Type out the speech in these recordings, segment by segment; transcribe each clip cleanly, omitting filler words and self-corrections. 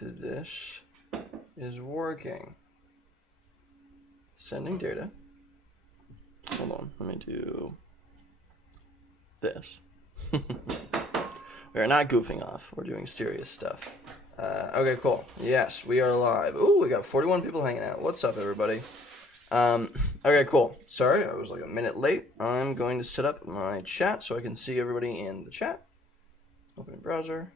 this is working. Sending data. Hold on, let me do this. We are not goofing off. We're doing serious stuff. Okay, cool. Yes, we are live. Ooh, we got 41 people hanging out. What's up, everybody? Okay, cool. Sorry, I was like a minute late. I'm going to set up my chat so I can see everybody in the chat. Open a browser.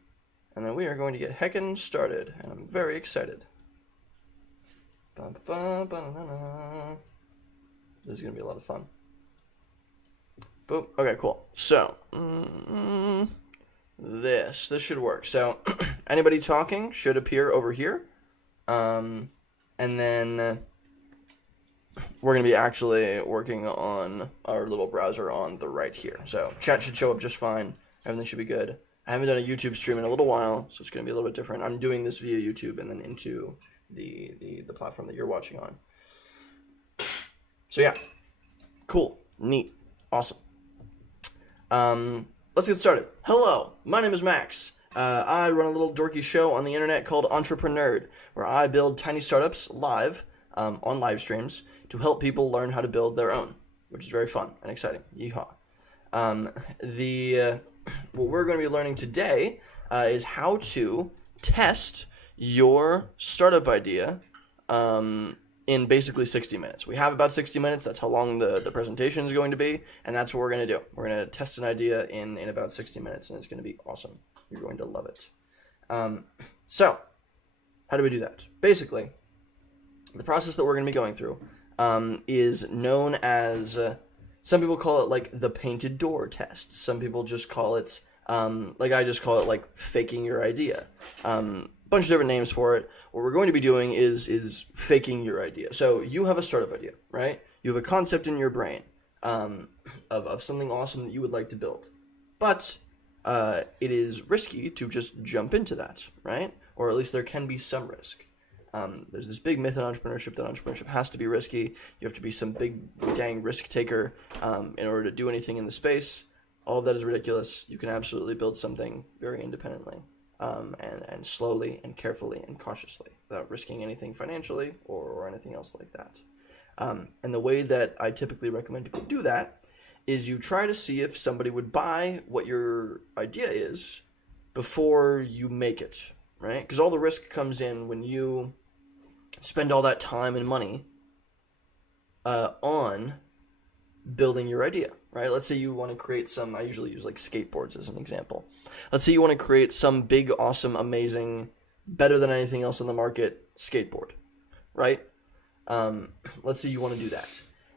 And then we are going to get heckin' started. And I'm very excited. This is going to be a lot of fun. Boop. Okay, cool. So, this should work. So, anybody talking should appear over here. And then we're going to be actually working on our little browser on the right here. So, chat should show up just fine. Everything should be good. I haven't done a YouTube stream in a little while, so it's going to be a little bit different. I'm doing this via YouTube and then into the platform that you're watching on. So yeah, cool, neat, awesome. Let's get started. Hello, my name is Max. I run a little dorky show on the internet called Entrepreneurship, where I build tiny startups live on live streams to help people learn how to build their own, which is very fun and exciting. Yeehaw. What we're going to be learning today is how to test your startup idea in basically 60 minutes. We have about 60 minutes. That's how long the presentation is going to be, and that's what we're going to do. We're going to test an idea in about 60 minutes, and it's going to be awesome. You're going to love it. So, how do we do that? Basically, the process that we're going to be going through is known as... some people call it like the painted door test. Some people just call it, like I just call it like faking your idea. Bunch of different names for it. What we're going to be doing is faking your idea. So you have a startup idea, right? You have a concept in your brain of something awesome that you would like to build. But it is risky to just jump into that, right? Or at least there can be some risk. There's this big myth in entrepreneurship that entrepreneurship has to be risky. You have to be some big dang risk taker in order to do anything in the space. All of that is ridiculous. You can absolutely build something very independently and slowly and carefully and cautiously without risking anything financially or anything else like that. And the way that I typically recommend people do that is you try to see if somebody would buy what your idea is before you make it, right? Because all the risk comes in when you spend all that time and money on building your idea, right? Let's say you want to create some, I usually use like skateboards as an example. Let's say you want to create some big, awesome, amazing, better than anything else in the market skateboard, right? Let's say you want to do that.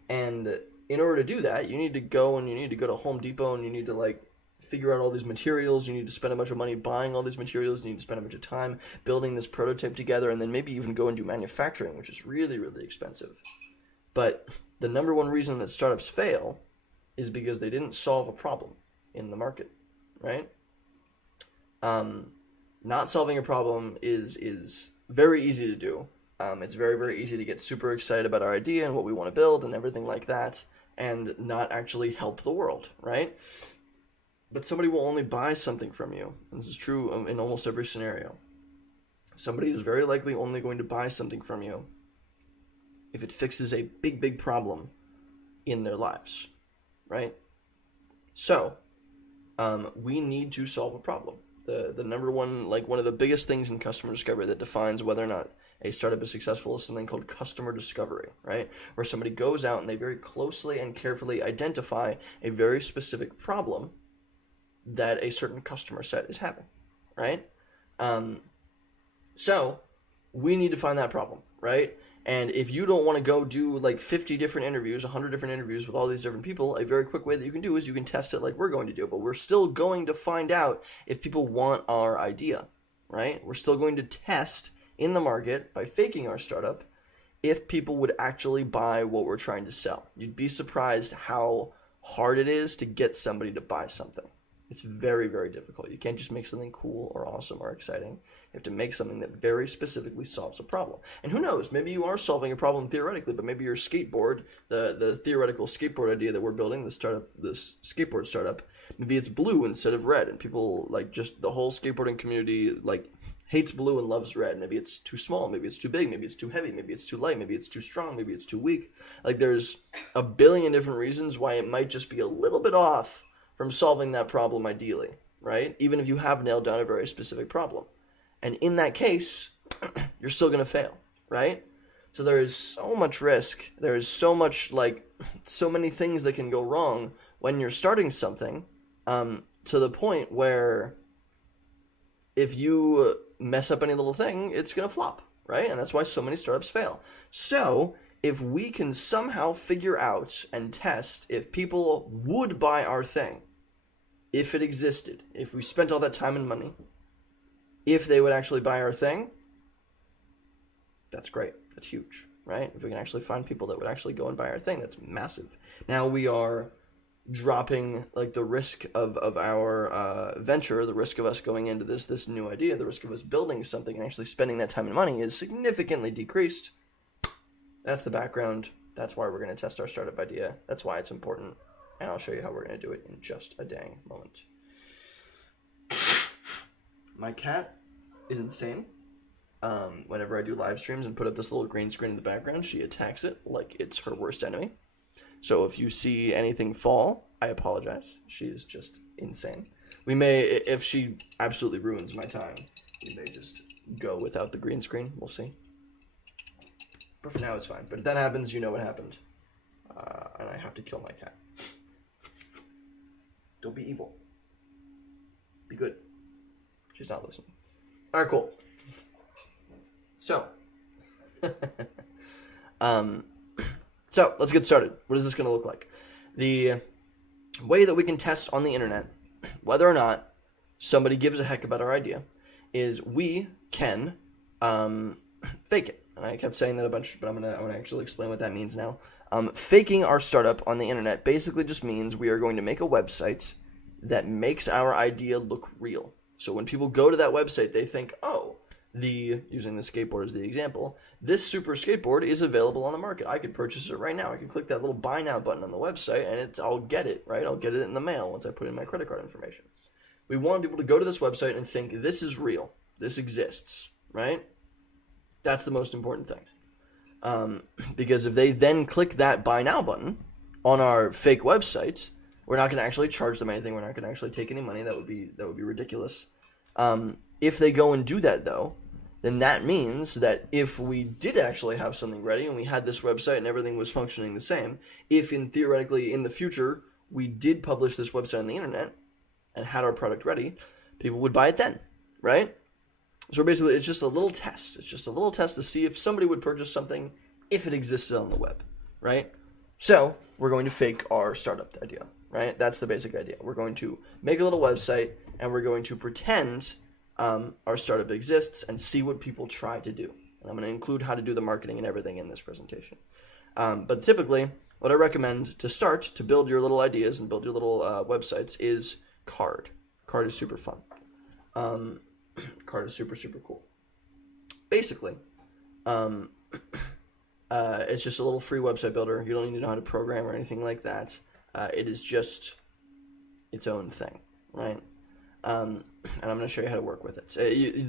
And in order to do that, you need to go to Home Depot and you need to like figure out all these materials. You need to spend a bunch of money buying all these materials. You need to spend a bunch of time building this prototype together, and then maybe even go and do manufacturing, which is really, really expensive. But the number one reason that startups fail is because they didn't solve a problem in the market, right? Not solving a problem is very easy to do. It's very, very easy to get super excited about our idea and what we want to build and everything like that, and not actually help the world, right? But somebody will only buy something from you. This is true in almost every scenario. Somebody is very likely only going to buy something from you if it fixes a big, big problem in their lives, right? So, we need to solve a problem. The number one, like one of the biggest things in customer discovery that defines whether or not a startup is successful is something called customer discovery, right? Where somebody goes out and they very closely and carefully identify a very specific problem that a certain customer set is having, right? So we need to find that problem, right? And if you don't want to go do like 50 different interviews, 100 different interviews with all these different people, a very quick way that you can do is you can test it like we're going to do, but we're still going to find out if people want our idea, right? We're still going to test in the market by faking our startup if people would actually buy what we're trying to sell. You'd be surprised how hard it is to get somebody to buy something. It's very, very difficult. You can't just make something cool or awesome or exciting. You have to make something that very specifically solves a problem. And who knows, maybe you are solving a problem theoretically, but maybe your skateboard, the theoretical skateboard idea that we're building, this skateboard startup, maybe it's blue instead of red, and people, like, just the whole skateboarding community, like, hates blue and loves red. Maybe it's too small, maybe it's too big, maybe it's too heavy, maybe it's too light, maybe it's too strong, maybe it's too weak. Like there's a billion different reasons why it might just be a little bit off from solving that problem ideally, right? Even if you have nailed down a very specific problem. And in that case, you're still going to fail, right? So there is so much risk. There is so much, so many things that can go wrong when you're starting something, to the point where if you mess up any little thing, it's going to flop, right? And that's why so many startups fail. So if we can somehow figure out and test if people would buy our thing, if it existed, if we spent all that time and money, if they would actually buy our thing, that's great. That's huge, right? If we can actually find people that would actually go and buy our thing, that's massive. Now we are dropping the risk of our venture, the risk of us going into this new idea, the risk of us building something and actually spending that time and money is significantly decreased. That's the background. That's why we're going to test our startup idea. That's why it's important. And I'll show you how we're going to do it in just a dang moment. My cat is insane. Whenever I do live streams and put up this little green screen in the background, she attacks it like it's her worst enemy. So if you see anything fall, I apologize. She is just insane. We may, if she absolutely ruins my time, we may just go without the green screen. We'll see. But for now, it's fine. But if that happens, you know what happened. And I have to kill my cat. Don't be evil. Be good. She's not listening. All right, cool. So, so let's get started. What is this going to look like? The way that we can test on the internet whether or not somebody gives a heck about our idea is we can fake it. And I kept saying that a bunch, but I'm gonna actually explain what that means now. Faking our startup on the internet basically just means we are going to make a website that makes our idea look real. So when people go to that website, they think, oh, using the skateboard as the example, this super skateboard is available on the market. I could purchase it right now. I could click that little buy now button on the website and I'll get it, right? I'll get it in the mail once I put in my credit card information. We want people to go to this website and think this is real. This exists, right? That's the most important thing. Because if they then click that buy now button on our fake website, we're not going to actually charge them anything. We're not going to actually take any money. That would be ridiculous. If they go and do that though, then that means that if we did actually have something ready and we had this website and everything was functioning the same, if theoretically in the future we did publish this website on the internet and had our product ready, people would buy it then, right? So basically it's just a little test. It's just a little test to see if somebody would purchase something if it existed on the web, right? So we're going to fake our startup idea, right? That's the basic idea. We're going to make a little website and we're going to pretend our startup exists and see what people try to do. And I'm going to include how to do the marketing and everything in this presentation. But typically, what I recommend to start to build your little ideas and build your little websites is Card. Card is super fun. Card is super, super cool. Basically, it's just a little free website builder. You don't need to know how to program or anything like that. It is just its own thing, right? And I'm going to show you how to work with it.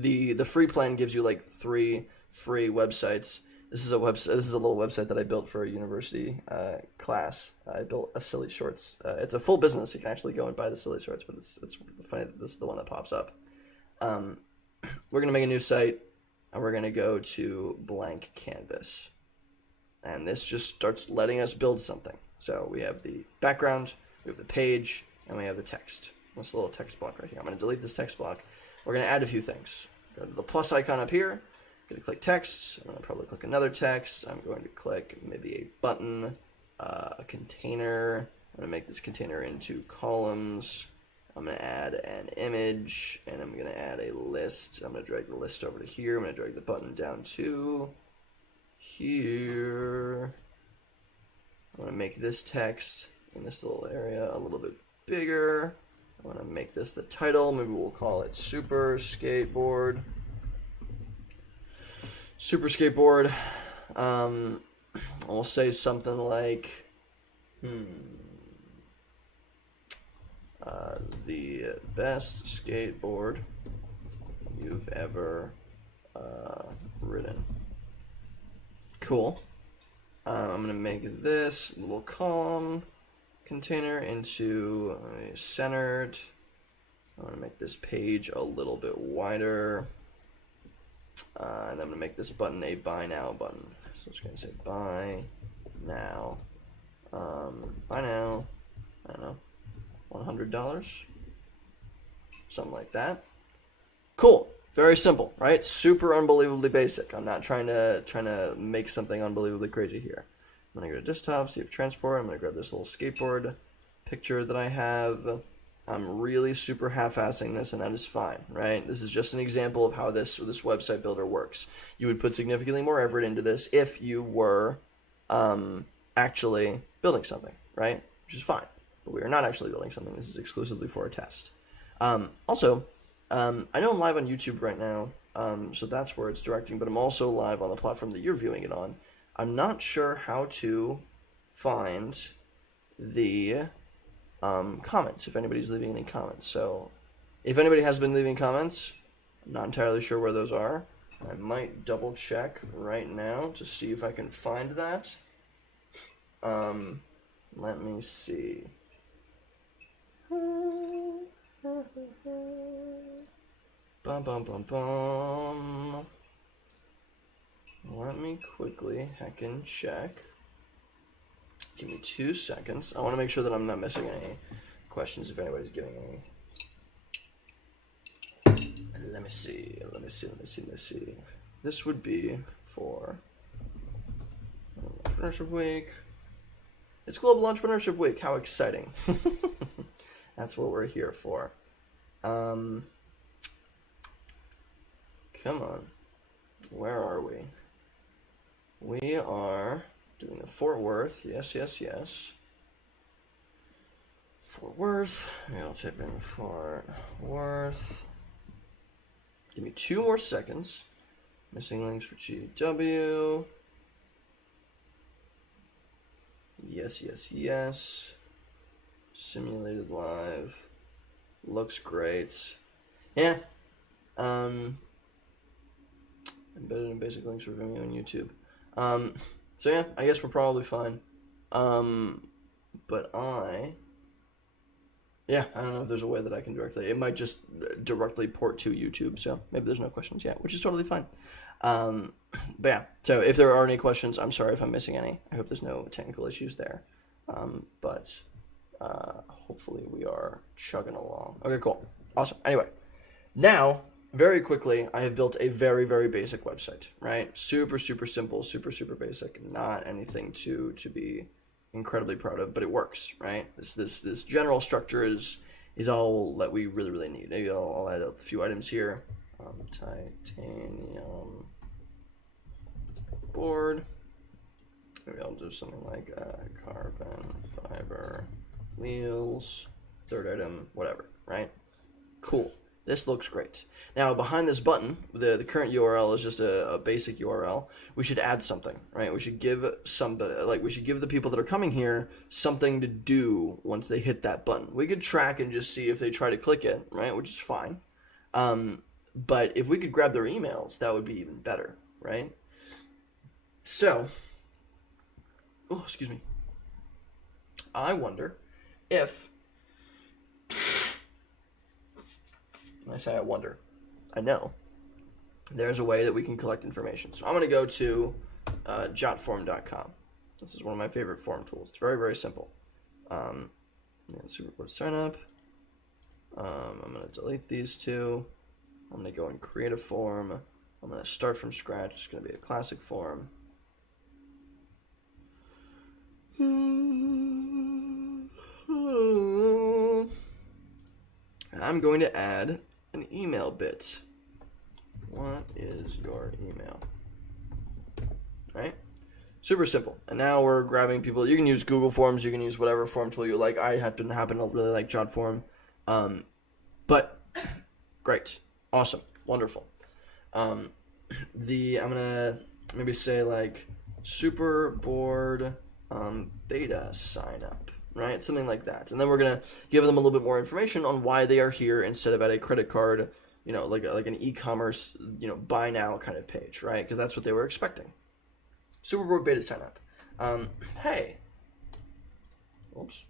The free plan gives you like 3 free websites. This is a little website that I built for a university class. I built a silly shorts. It's a full business. You can actually go and buy the silly shorts, but it's funny that this is the one that pops up. We're going to make a new site, and we're going to go to blank canvas. And this just starts letting us build something. So we have the background, we have the page, and we have the text. This little text block right here. I'm going to delete this text block. We're going to add a few things. Go to the plus icon up here. I'm going to click text. I'm going to probably click another text. I'm going to click maybe a button, a container. I'm going to make this container into columns. I'm going to add an image, and I'm going to add a list. I'm going to drag the list over to here. I'm going to drag the button down to here. I'm going to make this text in this little area a little bit bigger. I want to make this the title. Maybe we'll call it Super Skateboard. Super Skateboard. We'll say something like, the best skateboard you've ever written. Cool. I'm going to make this little column container into centered. I'm going to make this page a little bit wider. And I'm going to make this button a buy now button. So it's going to say buy now. Buy now. I don't know. $100. Something like that. Cool. Very simple, right? Super unbelievably basic. I'm not trying to make something unbelievably crazy here. I'm gonna go to desktop, save transport. I'm gonna grab this little skateboard picture that I have. I'm really super half-assing this, and that is fine, right? This is just an example of how this website builder works. You would put significantly more effort into this if you were actually building something, right? Which is fine. But we are not actually building something. This is exclusively for a test. Also, I know I'm live on YouTube right now, so that's where it's directing, but I'm also live on the platform that you're viewing it on. I'm not sure how to find the comments, if anybody's leaving any comments. So if anybody has been leaving comments, I'm not entirely sure where those are. I might double check right now to see if I can find that. Let me see. Bum, bum, bum, bum. Let me quickly heckin' check. Give me 2 seconds. I want to make sure that I'm not missing any questions if anybody's giving any. Let me see. This would be for Entrepreneurship Week. It's Global Entrepreneurship Week. How exciting. That's what we're here for. Come on. Where are we? We are doing the Fort Worth. Yes. Fort Worth. Maybe I'll type in Fort Worth. Give me 2 more seconds. Missing links for GW. Yes. Simulated live. Looks great. Yeah. Embedded in basic links for Vimeo and YouTube. So yeah, I guess we're probably fine. But I don't know if there's a way that I can directly. It might just directly port to YouTube. So maybe there's no questions yet, which is totally fine. But yeah. So if there are any questions, I'm sorry if I'm missing any. I hope there's no technical issues there. But hopefully we are chugging along. Okay, cool, awesome. Anyway, now. Very quickly, I have built a very, very basic website, right? Super simple, super basic. Not anything to be incredibly proud of, but it works, right? This general structure is all that we really need. Maybe I'll add a few items here. Titanium board. Maybe I'll do something like carbon fiber wheels. Third item, whatever, right? Cool. This looks great. Now, behind this button, the current URL is just a basic URL. We should add something, right? We should give the people that are coming here something to do once they hit that button. We could track and just see if they try to click it, right? Which is fine. But if we could grab their emails, that would be even better, right? So, excuse me. I wonder if... When I say I wonder, I know there's a way that we can collect information. So I'm going to go to jotform.com. This is one of my favorite form tools. It's very, very simple. Superboard sign up. I'm going to delete these 2. I'm going to go and create a form. I'm going to start from scratch. It's going to be a classic form. And I'm going to add an email bit. What is your email? Right? Super simple. And now we're grabbing people. You can use Google Forms. You can use whatever form tool you like. I happen to really like JotForm. But great. Awesome. Wonderful. I'm going to maybe say like Superboard beta sign up. Right? Something like that. And then we're going to give them a little bit more information on why they are here instead of at a credit card you know, like an e-commerce, you know, buy now kind of page, right? Because that's what they were expecting. Superboard beta sign up. Hey. Oops.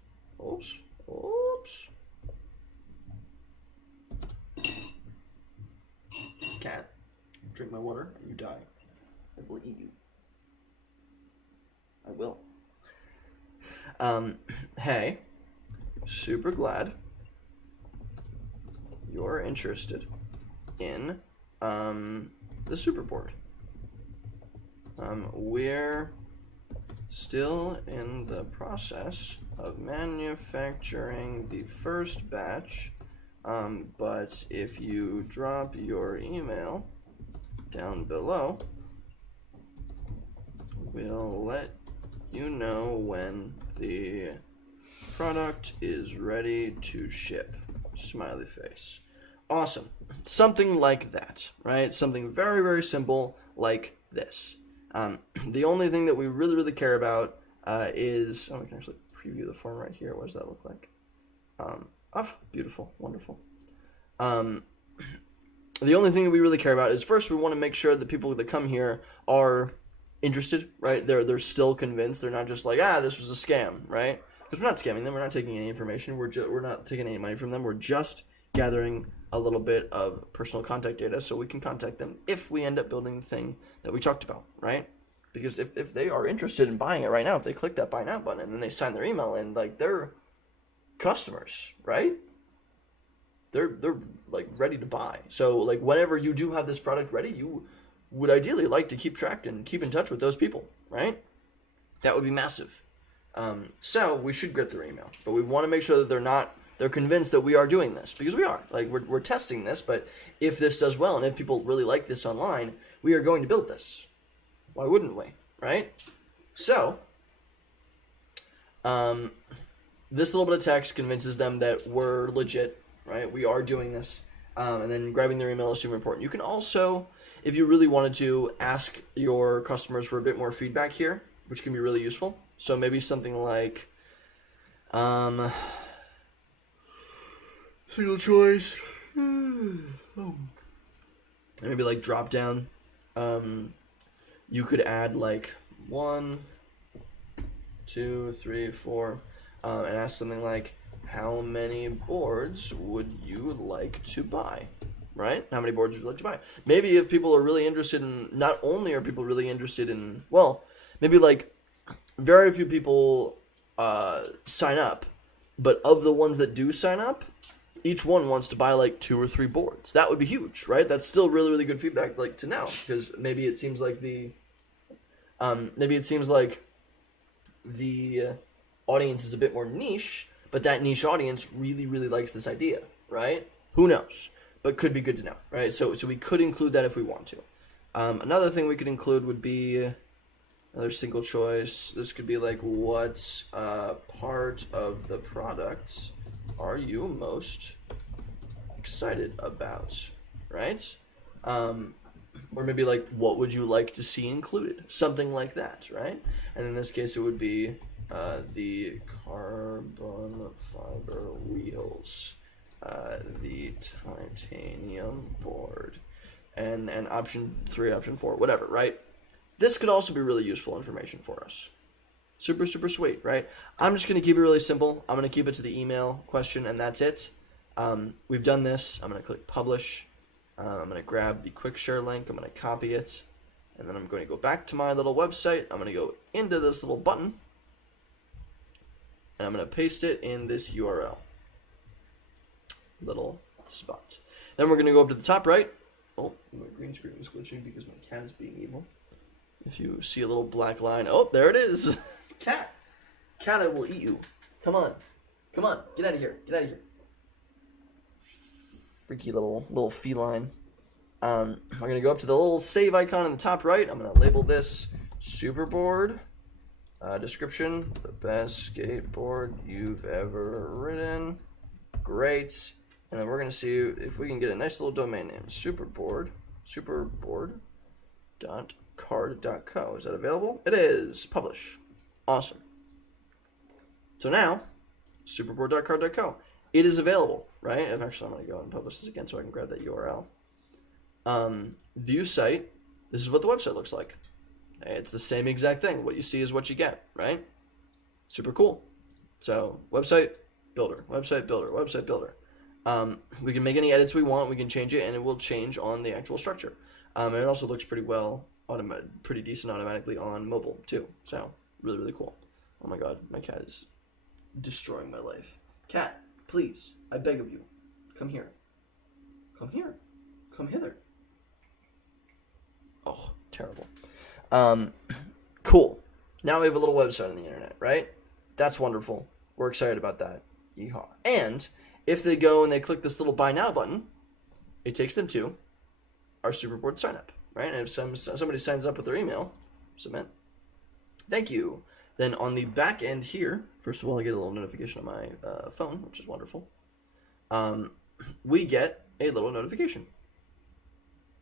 Cat, drink my water, you die. I will eat you. I will. Hey, super glad you're interested in the Superboard. We're still in the process of manufacturing the first batch, but if you drop your email down below, we'll let you know when the product is ready to ship. Smiley face. Awesome. Something like that, right? Something very, very simple like this. The only thing that we really care about is, we can actually preview the form right here. What does that look like? Beautiful, wonderful. The only thing that we really care about is, first, we want to make sure that people that come here are interested, right? They're still convinced. They're not just like, this was a scam, right? Because we're not scamming them. We're not taking any information. We're not taking any money from them. We're just gathering a little bit of personal contact data so we can contact them if we end up building the thing that we talked about, right? Because if they are interested in buying it right now, if they click that buy now button and then they sign their email in, like, they're customers, right? They're like ready to buy. So like whenever you do have this product ready, you would ideally like to keep track and keep in touch with those people, right? That would be massive. So we should get their email, but we want to make sure that they're convinced that we are doing this, because we are. Like, we're testing this, but if this does well and if people really like this online, we are going to build this. Why wouldn't we, right? So, this little bit of text convinces them that we're legit, right? We are doing this. And then grabbing their email is super important. You can also, if you really wanted to, ask your customers for a bit more feedback here, which can be really useful. So maybe something like, single choice. Maybe like drop down. You could add like 1, 2, 3, 4, and ask something like, how many boards would you like to buy? Right? How many boards would you like to buy? Maybe if people are really interested in, not only are people really interested in, well, maybe like very few people sign up, but of the ones that do sign up, each one wants to buy like 2 or 3 boards. That would be huge, right? That's still really good feedback, like, to know, because maybe it seems like the audience is a bit more niche, but that niche audience really likes this idea, right? Who knows? But could be good to know, right? So we could include that if we want to. Another thing we could include would be another single choice. This could be like, what part of the products are you most excited about, right? Or maybe like, what would you like to see included? Something like that, right? And in this case, it would be the carbon fiber wheels, the titanium board, and option 3, option 4, whatever, right? This could also be really useful information for us. Super sweet, right? I'm just going to keep it really simple. I'm going to keep it to the email question, and that's it. We've done this. I'm going to click publish. I'm going to grab the quick share link. I'm going to copy it. And then I'm going to go back to my little website. I'm going to go into this little button. And I'm going to paste it in this URL. Little spot. Then we're going to go up to the top right. Oh, my green screen is glitching because my cat is being evil. If you see a little black line. Oh, there it is. Cat, I will eat you. Come on, get out of here, Freaky little feline. We're gonna go up to the little save icon in the top right. I'm gonna label this Superboard. Description: the best skateboard you've ever ridden. Great. And then we're gonna see if we can get a nice little domain name. Superboard.card.co. Is that available? It is. Publish. Awesome. So now, superboard.card.co it is available, right? Actually, I'm going to go and publish this again so I can grab that URL. View site. This is what the website looks like. It's the same exact thing. What you see is what you get, right? Super cool. So website builder, website builder, website builder. We can make any edits we want. We can change it, and it will change on the actual structure. It also looks pretty well, pretty decent automatically on mobile too. So really, really cool. Oh my God, my cat is destroying my life. Cat, please, I beg of you, come here. Come here. Come hither. Oh, terrible. Cool. Now we have a little website on the internet, right? That's wonderful. We're excited about that. Yeehaw. And if they go and they click this little buy now button, it takes them to our Superboard sign up, right? And if somebody signs up with their email, submit. Thank you. Then on the back end here, first of all, I get a little notification on my phone, which is wonderful. We get a little notification.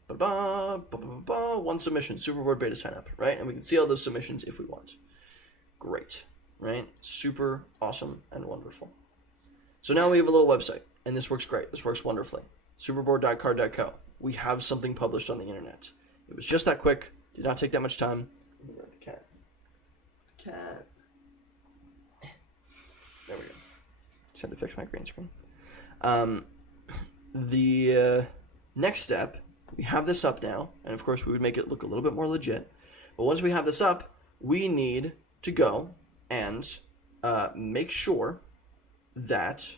One submission, Superboard beta sign up, right? And we can see all those submissions if we want. Great, right? Super awesome and wonderful. So now we have a little website, and this works great. This works wonderfully. Superboard.card.co. We have something published on the internet. It was just that quick. Did not take that much time. Oh my God, the cat. The cat. There we go. Just had to fix my green screen. The next step, we have this up now, and of course we would make it look a little bit more legit. But once we have this up, we need to go and make sure that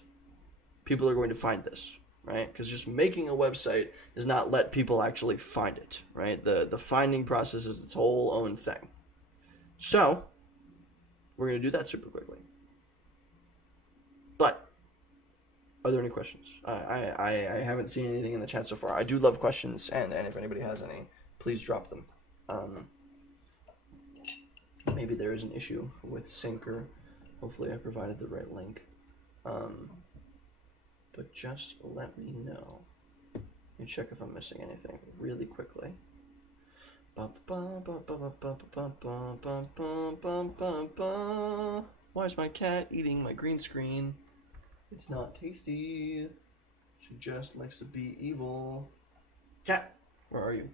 people are going to find this, right? Because just making a website does not let people actually find it, right? The finding process is its whole own thing. So we're going to do that super quickly. But are there any questions? I haven't seen anything in the chat so far. I do love questions, and if anybody has any, please drop them. Maybe there is an issue with Syncer. Hopefully I provided the right link. But just let me know. Let me check if I'm missing anything really quickly. Why is my cat eating my green screen? It's not tasty. She just likes to be evil. Cat, where are you?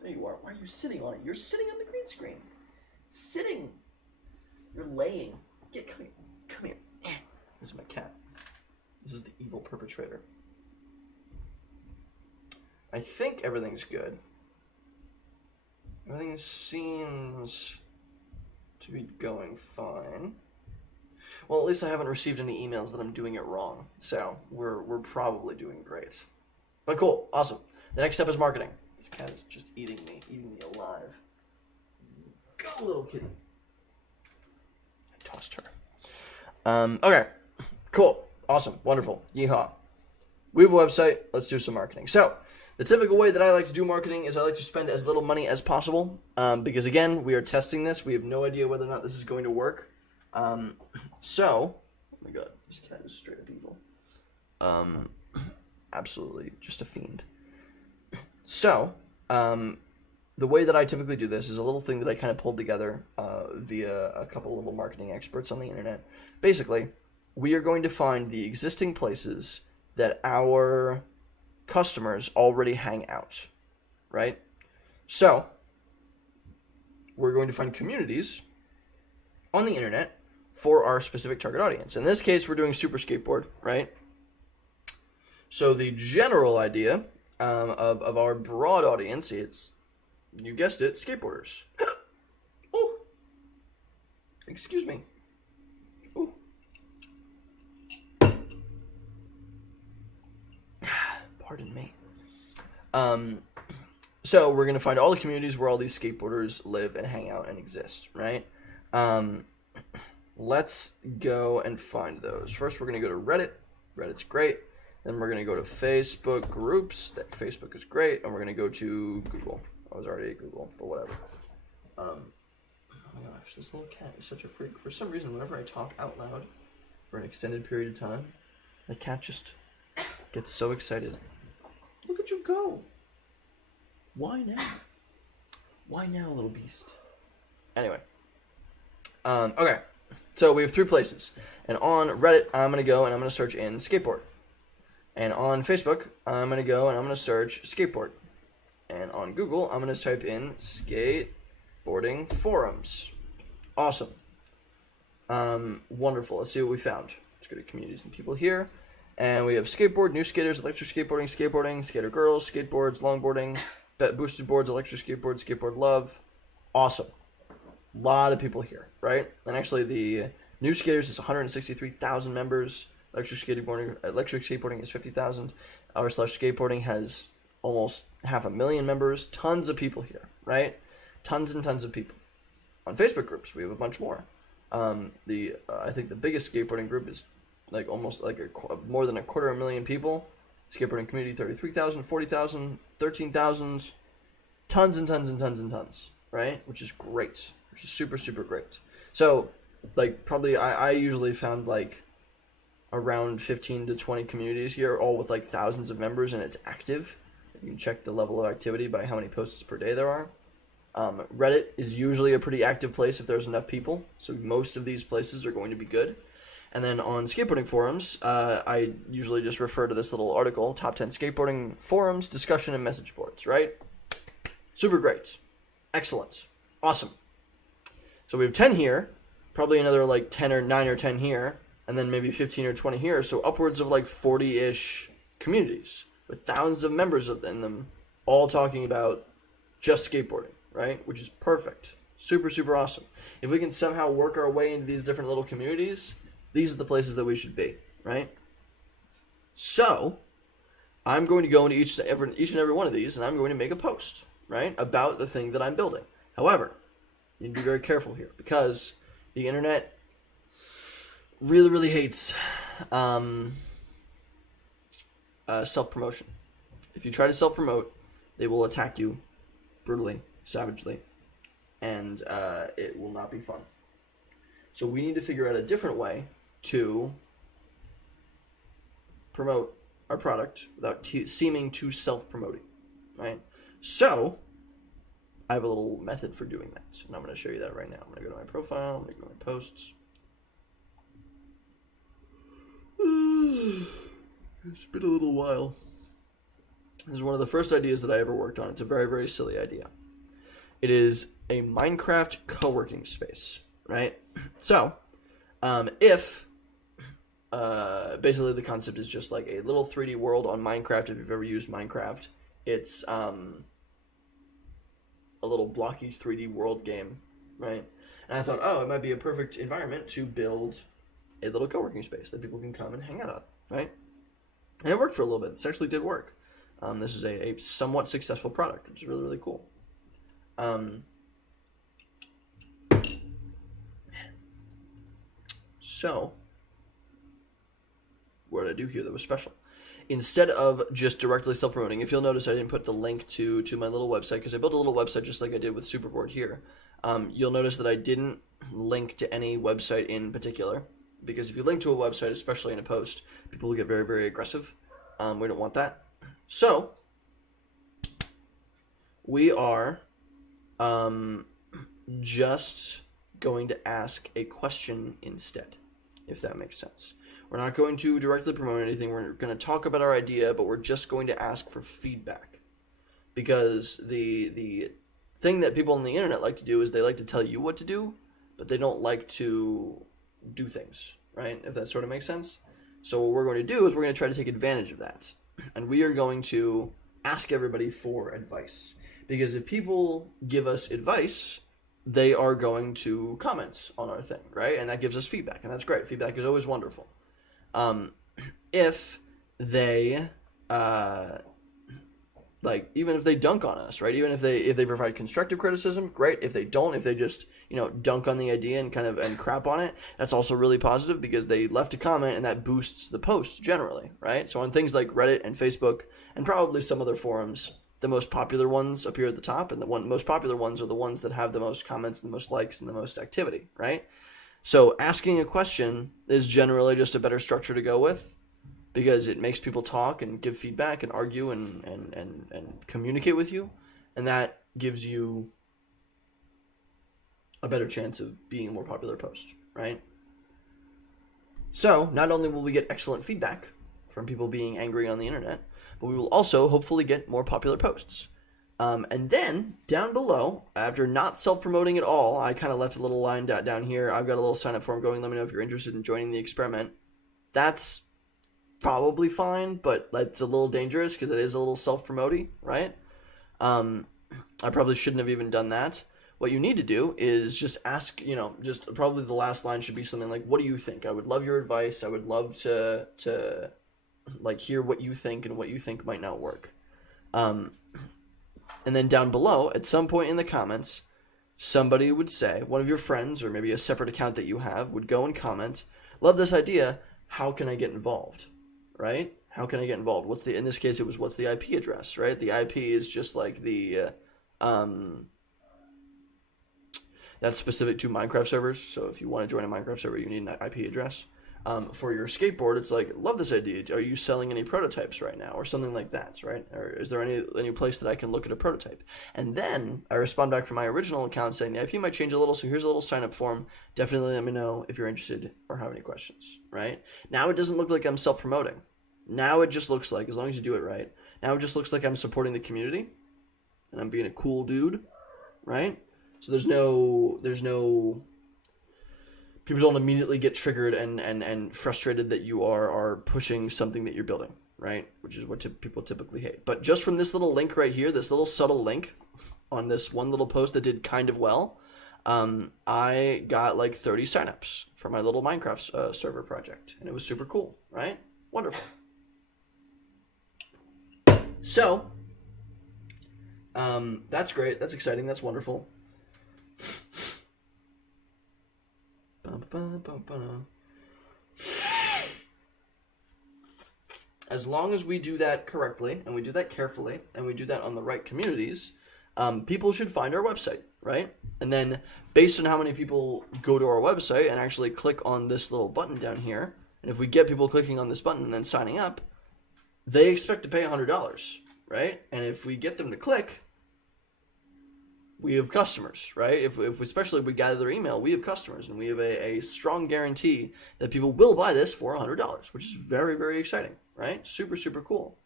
There you are. Why are you sitting on it? You're sitting on the green screen. Sitting. You're laying. Come here. Come here. This is my cat. This is the evil perpetrator. I think everything's good. Everything seems to be going fine. Well, at least I haven't received any emails that I'm doing it wrong. So we're probably doing great. But cool, awesome. The next step is marketing. This cat is just eating me alive. Go, little kitty. I tossed her. Okay, cool, awesome, wonderful, yeehaw. We have a website, let's do some marketing. So the typical way that I like to do marketing is I like to spend as little money as possible because, again, we are testing this. We have no idea whether or not this is going to work. Oh my God, this cat is straight up evil. Absolutely just a fiend. So, the way that I typically do this is a little thing that I kind of pulled together via a couple little marketing experts on the internet. Basically, we are going to find the existing places that our customers already hang out, right? So, we're going to find communities on the internet for our specific target audience. In this case, we're doing Super Skateboard, right? So the general idea of our broad audience is, you guessed it, skateboarders. Oh, excuse me. Oh. Pardon me. So we're going to find all the communities where all these skateboarders live and hang out and exist, right? Let's go and find those. First, we're going to go to Reddit. Reddit's great. Then we're going to go to Facebook groups. Facebook is great. And we're going to go to Google. I was already at Google, but whatever. Oh my gosh, this little cat is such a freak. For some reason, whenever I talk out loud for an extended period of time, the cat just gets so excited. Look at you go. Why now? Why now, little beast? Anyway. Okay. So we have 3 places. And on Reddit, I'm going to go and I'm going to search in skateboard. And on Facebook, I'm going to go and I'm going to search skateboard. And on Google, I'm going to type in Skateboarding Forums. Awesome. Wonderful. Let's see what we found. Let's go to communities and people here. And we have skateboard, new skaters, electric skateboarding, skater girls, skateboards, longboarding, boosted boards, electric skateboard, skateboard love. Awesome. A lot of people here, right? And actually the new skaters is 163,000 members. Electric skateboarding is 50,000. r/skateboarding has almost 500,000 members. Tons of people here, right? Tons and tons of people. On Facebook groups, we have a bunch more. I think the biggest skateboarding group is like almost like more than 250,000 people. Skateboarding community 33,000, 40,000, 13,000. Tons and tons and tons and tons, right? Which is great. Which is super, super great. So, like, probably I usually found like around 15 to 20 communities here, all with like thousands of members, and it's active. You can check the level of activity by how many posts per day there are. Reddit is usually a pretty active place if there's enough people, so most of these places are going to be good. And then on skateboarding forums, I usually just refer to this little article, Top 10 Skateboarding Forums, Discussion and Message Boards, right? Super great. Excellent. Awesome. So we have 10 here, probably another like 10 or 9 or 10 here, and then maybe 15 or 20 here, so upwards of like 40-ish communities with thousands of members in them, all talking about just skateboarding, right? Which is perfect. Super, super awesome. If we can somehow work our way into these different little communities, these are the places that we should be, right? So, I'm going to go into each and every one of these, and I'm going to make a post, right, about the thing that I'm building. However, you need to be very careful here, because the internet really, really hates self-promotion. If you try to self-promote, they will attack you brutally, savagely, and it will not be fun. So we need to figure out a different way to promote our product without seeming too self-promoting, right? So I have a little method for doing that, and I'm going to show you that right now. I'm going to go to my profile, I'm going to go to my posts. It's been a little while. This is one of the first ideas that I ever worked on. It's a very, very silly idea. It is a Minecraft co-working space, right? So, if basically the concept is just like a little 3D world on Minecraft. If you've ever used Minecraft, it's a little blocky 3D world game, right? And I thought, oh, it might be a perfect environment to build a little co-working space that people can come and hang out on, right? And it worked for a little bit. This actually did work. This is a somewhat successful product, which is really, really cool. So, what did I do here that was special? Instead of just directly self-promoting, if you'll notice I didn't put the link to my little website, because I built a little website just like I did with Superboard here. You'll notice that I didn't link to any website in particular, because if you link to a website, especially in a post, people will get very, very aggressive. We don't want that. So, we are just going to ask a question instead, if that makes sense. We're not going to directly promote anything. We're going to talk about our idea, but we're just going to ask for feedback. Because the thing that people on the internet like to do is they like to tell you what to do, but they don't like to do things, right? If that sort of makes sense. So what we're going to do is we're going to try to take advantage of that. And we are going to ask everybody for advice. Because if people give us advice, they are going to comment on our thing, right? And that gives us feedback, and that's great. Feedback is always wonderful. If they even if they dunk on us, right? Even if they provide constructive criticism, great. If they don't, if they just dunk on the idea and and crap on it, that's also really positive because they left a comment and that boosts the post generally, right? So on things like Reddit and Facebook and probably some other forums, the most popular ones appear at the top, and the most popular ones are the ones that have the most comments, the most likes, and the most activity, right? So asking a question is generally just a better structure to go with because it makes people talk and give feedback and argue and communicate with you, and that gives you a better chance of being a more popular post, right? So not only will we get excellent feedback from people being angry on the internet, but we will also hopefully get more popular posts. And then down below, after not self-promoting at all, I kind of left a little line down here. I've got a little sign-up form going. Let me know if you're interested in joining the experiment. That's probably fine, but that's a little dangerous because it is a little self-promoting, right? I probably shouldn't have even done that. What you need to do is just ask, just probably the last line should be something like, what do you think? I would love your advice. I would love to like hear what you think and what you think might not work. And then down below, at some point in the comments, somebody would say, one of your friends or maybe a separate account that you have would go and comment, love this idea. How can I get involved? Right? How can I get involved? In this case, it was what's the IP address, right? The IP is just like the, that's specific to Minecraft servers. So if you want to join a Minecraft server, you need an IP address. For your skateboard, it's like, love this idea. Are you selling any prototypes right now? Or something like that, right? Or is there any place that I can look at a prototype? And then I respond back from my original account saying the IP might change a little, so here's a little sign-up form. Definitely let me know if you're interested or have any questions, right? Now it doesn't look like I'm self-promoting. Now it just looks like, as long as you do it right, now it just looks like I'm supporting the community and I'm being a cool dude, right? So there's no people don't immediately get triggered and frustrated that you are pushing something that you're building, right? Which is what people typically hate. But just from this little link right here, this little subtle link on this one little post that did kind of well, I got like 30 signups for my little Minecraft server project. And it was super cool, right? Wonderful. So, that's great. That's exciting. That's wonderful. As long as we do that correctly and we do that carefully and we do that on the right communities, people should find our website, right? And then based on how many people go to our website and actually click on this little button down here, and if we get people clicking on this button and then signing up, they expect to pay $100, right? And if we get them to click, we have customers, right? Especially if we gather their email, we have customers, and we have a strong guarantee that people will buy this for $100, which is very, very exciting, right? Super, super cool.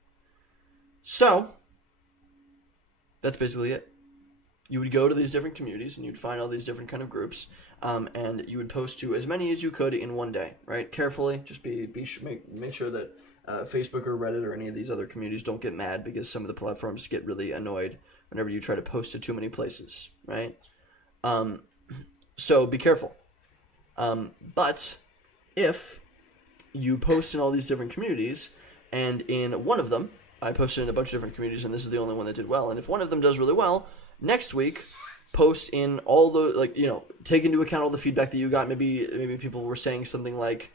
So that's basically it. You would go to these different communities and you'd find all these different kind of groups, and you would post to as many as you could in one day, right? Carefully, just make sure that Facebook or Reddit or any of these other communities don't get mad, because some of the platforms get really annoyed whenever you try to post to too many places, right? So be careful. But if you post in all these different communities, and in one of them, I posted in a bunch of different communities, and this is the only one that did well, and if one of them does really well, next week, post in all the, take into account all the feedback that you got. Maybe people were saying something like,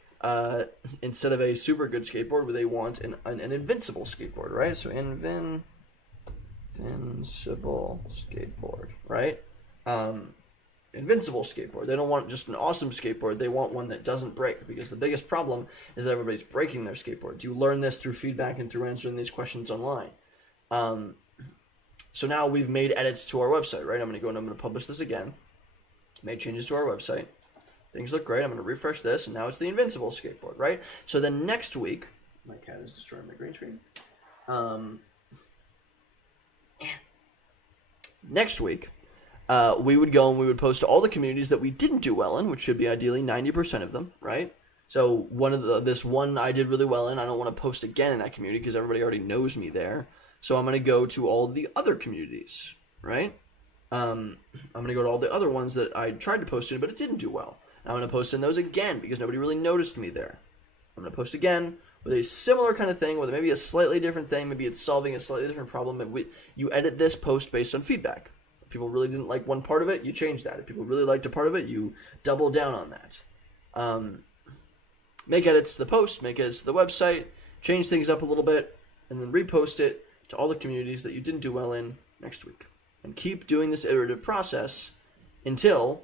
instead of a super good skateboard, they want an invincible skateboard, right? So invincible skateboard, right? Invincible skateboard. They don't want just an awesome skateboard. They want one that doesn't break, because the biggest problem is that everybody's breaking their skateboards. You learn this through feedback and through answering these questions online. So now we've made edits to our website, right? I'm going to go and I'm going to publish this again. Made changes to our website. Things look great. I'm going to refresh this, and now it's the invincible skateboard, right? So then next week, my cat is destroying my green screen. Next week, we would go and we would post to all the communities that we didn't do well in, which should be ideally 90% of them, right? So this one I did really well in, I don't want to post again in that community because everybody already knows me there. So I'm going to go to all the other communities, right? I'm going to go to all the other ones that I tried to post in, but it didn't do well. I'm going to post in those again because nobody really noticed me there. I'm going to post again with a similar kind of thing, with maybe a slightly different thing. Maybe it's solving a slightly different problem. And you edit this post based on feedback. If people really didn't like one part of it, you change that. If people really liked a part of it, you double down on that. Make edits to the post, make edits to the website, change things up a little bit, and then repost it to all the communities that you didn't do well in next week. And keep doing this iterative process until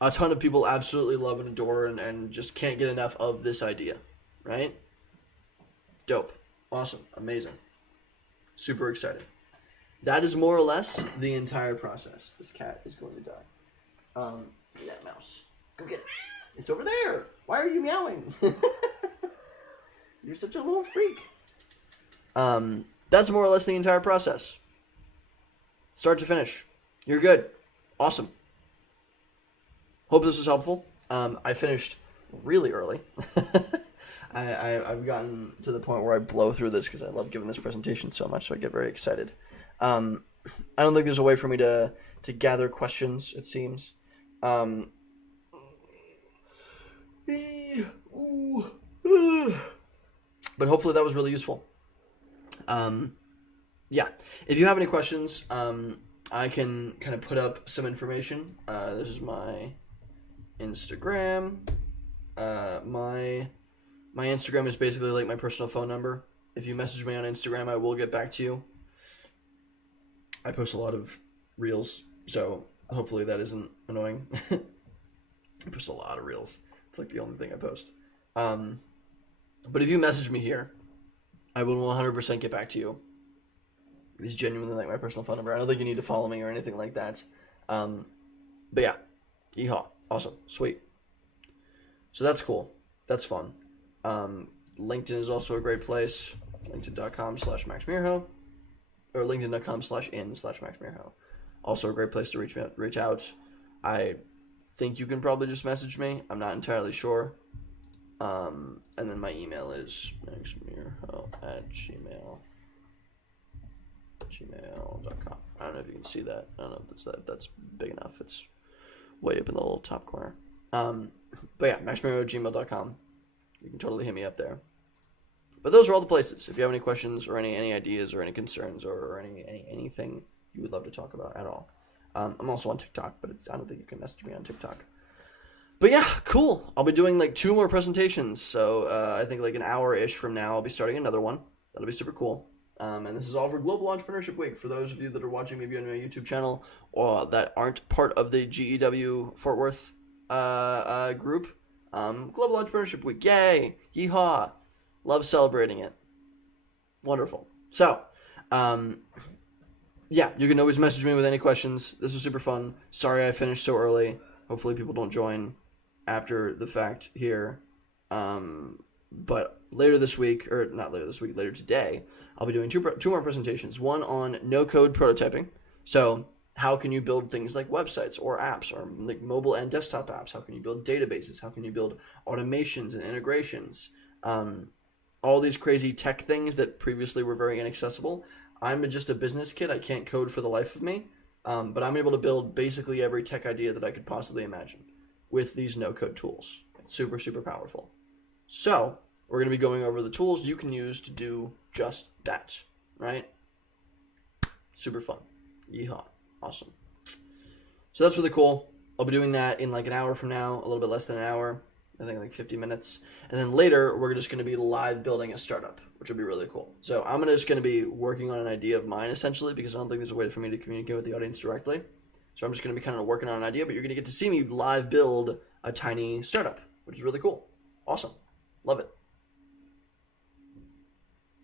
a ton of people absolutely love and adore and just can't get enough of this idea, right? Dope. Awesome. Amazing. Super exciting. That is more or less the entire process. This cat is going to die. That mouse. Go get it. It's over there. Why are you meowing? You're such a little freak. That's more or less the entire process. Start to finish. You're good. Awesome. Hope this was helpful. I finished really early. I've gotten to the point where I blow through this because I love giving this presentation so much, so I get very excited. I don't think there's a way for me to gather questions, it seems. But hopefully that was really useful. Yeah, if you have any questions, I can kind of put up some information. This is my Instagram. My Instagram is basically like my personal phone number. If you message me on Instagram, I will get back to you. I post a lot of reels, so hopefully that isn't annoying. I post a lot of reels. It's like the only thing I post. But if you message me here, I will 100% get back to you. It's genuinely like my personal phone number. I don't think you need to follow me or anything like that. But yeah, yeehaw. Awesome. Sweet. So that's cool. That's fun. LinkedIn is also a great place. LinkedIn.com/MaxMuirho or LinkedIn.com/in/MaxMuirho. Also a great place to reach out. I think you can probably just message me. I'm not entirely sure. And then my email is maxmuirho@gmail.com. I don't know if you can see that. I don't know if that's big enough. It's way up in the little top corner. But yeah, maxmuirho@gmail.com. You can totally hit me up there. But those are all the places. If you have any questions or any ideas or any concerns or anything you would love to talk about at all. I'm also on TikTok, but I don't think you can message me on TikTok. But yeah, cool. I'll be doing like 2 more presentations. So I think like an hour-ish from now, I'll be starting another one. That'll be super cool. And this is all for Global Entrepreneurship Week. For those of you that are watching maybe on my YouTube channel or that aren't part of the GEW Fort Worth group, Global Entrepreneurship Week. Yay! Yeehaw! Love celebrating it. Wonderful. So, yeah, you can always message me with any questions. This is super fun. Sorry I finished so early. Hopefully people don't join after the fact here. But later this week, or not later this week, later today, I'll be doing two more presentations. One on no-code prototyping. So how can you build things like websites or apps or like mobile and desktop apps? How can you build databases? How can you build automations and integrations? All these crazy tech things that previously were very inaccessible. I'm just a business kid. I can't code for the life of me. But I'm able to build basically every tech idea that I could possibly imagine with these no-code tools. It's super, super powerful. So we're going to be going over the tools you can use to do just that, right? Super fun. Yeehaw. Awesome. So that's really cool. I'll be doing that in like an hour from now, a little bit less than an hour. I think like 50 minutes. And then later, we're just going to be live building a startup, which will be really cool. So I'm just going to be working on an idea of mine, essentially, because I don't think there's a way for me to communicate with the audience directly. So I'm just going to be kind of working on an idea, but you're going to get to see me live build a tiny startup, which is really cool. Awesome. Love it.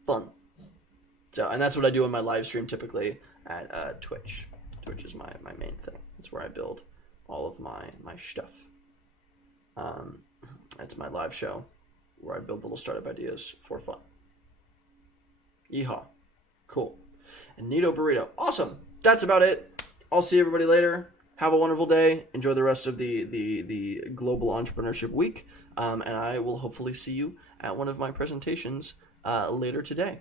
Fun. So, and that's what I do on my live stream typically at Twitch. Twitch is my main thing. That's where I build all of my stuff. It's my live show where I build little startup ideas for fun. Yeehaw. Cool. And Neato Burrito. Awesome. That's about it. I'll see everybody later. Have a wonderful day. Enjoy the rest of the Global Entrepreneurship Week. And I will hopefully see you at one of my presentations later today.